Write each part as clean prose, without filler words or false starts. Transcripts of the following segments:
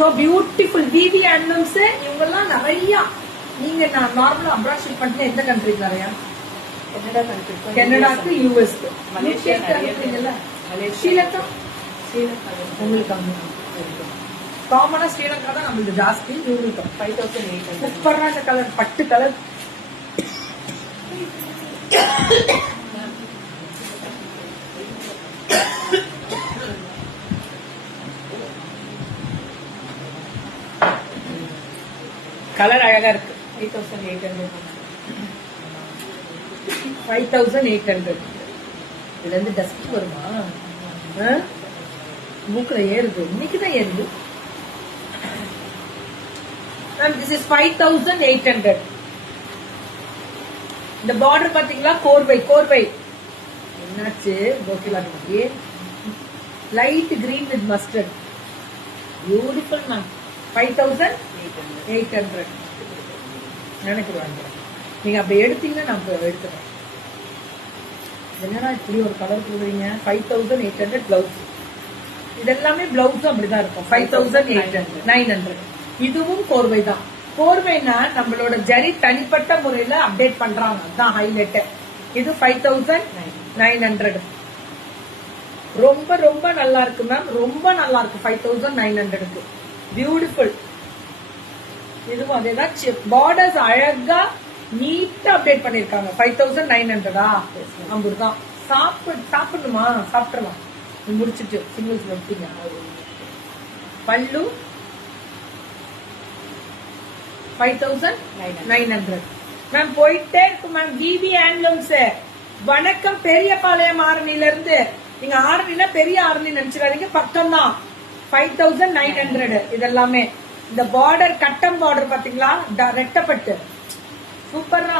So beautiful விவி handlooms. இவங்கெல்லாம் நிறைய நீங்க நான் நார்மலா அப்ராட் ஷிப் பண்ணிட்டு எந்த கண்ட்ரிக்கு நிறைய கனடாக்கு, யூஎஸ்க்கு, மலேசியா, ஸ்ரீலங்கா உங்களுக்கு காமனா ஸ்ரீலங்கா தான் நம்மளுக்கு ஜாஸ்தி. இவங்களுக்கு 5800 சூப்பரான கலர், பட்டு கலர். கலர் அழகா இருக்கு. 5800 இதுல இருந்து டஸ்ட் வருமா? மூக்குல ஏறுது, இன்னைக்குதான் ஏறுது. This is 5800. இந்த பார்டர் பாத்தீங்களா? கோர்வை என்னாச்சு Kokila? Light green with mustard, beautiful ma'am. 5800 நினைக்கிறாங்க. நீங்க அப்படி எடுத்தீங்கன்னா நான் எடுத்துறேன். என்னடா இப்படி ஒரு கலர் கொடுக்குறீங்க? 5800 பிளவுஸ். இதெல்லாமே பிளவுஸும் அப்படிதான் இருக்கும். 5800 இதுவும் கோர்வை தான். கோர்வைனா நம்மளோட ஜரி தனிப்பட்ட முறையில அப்டேட் பண்றாங்க, அதுதான் ஹைலைட். இது 5900. ரொம்ப ரொம்ப நல்லா இருக்கு மேம், ரொம்ப நல்லா இருக்கு. 5900க்கு பியூட்டிஃபுல். இதுவும் அதேதான். பார்டர்ஸ் அழகா நீட்டா அப்டேட் பண்ணிருக்காங்க. 5900 அப்படிதான். சாப்பிடணுமா? சாப்பிடலாம். முடிச்சுட்டு சிங்கிள்ஸ் வச்சுங்க. பல்லு 5900 மேம். போயிட்டே இருக்கு மேம். விவி ஹேண்ட்லூம்ஸ். வணக்கம். பெரியபாளையம் ஆரணில இருந்து. நீங்க ஆரணில பெரிய ஆரணி நினைச்சிடாதீங்க, பக்கம் தான். 5900 இதெல்லாமே. இந்த பார்டர் கட்டம் பார்டர் பாத்தீங்களா? ரெட்டப்பட்டு சூப்பரா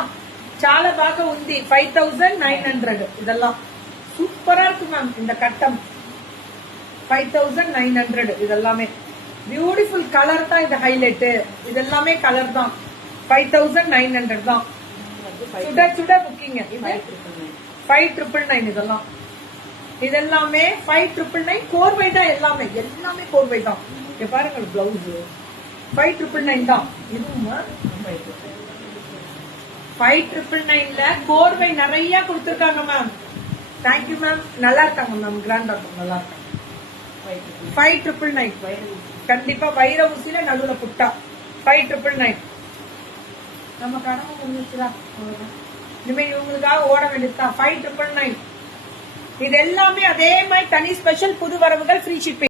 చాలా బాగా ఉంది. 5900 இதெல்லாம் சூப்பரா இருக்கு மேம். இந்த கட்டம் 5900 இதெல்லாமே பியூட்டிஃபுல் கலர் தான். இது ஹைலைட். இதெல்லாமே கலர் தான். 5900 தான். சுட சுட புக்கிங். இது 5999 இதெல்லாமே 5999 கோர்வை தான். எல்லாமே கோர்வை தான். இங்க பாருங்க பிளவுஸ் 5999 தான். இதுவும் 5999ல கோர்வை நிறைய கொடுத்திருக்காங்க மேம். Thank you ma'am. நல்லா இருக்காங்க மேம். கிராண்டா நல்லா இருக்காங்க. 5999 கண்டிப்பா வைர ஊசியில நடுவுல புட்டா. 5999 நம்ம கடமை முடிஞ்சிச்சுடா. இனிமே இவங்களுக்காக ஓட வேண்டியதுதான். 5999 இது எல்லாமே அதே மாதிரி தனி ஸ்பெஷல் புது வரவுகள், ஃப்ரீ ஷிப்பிங்.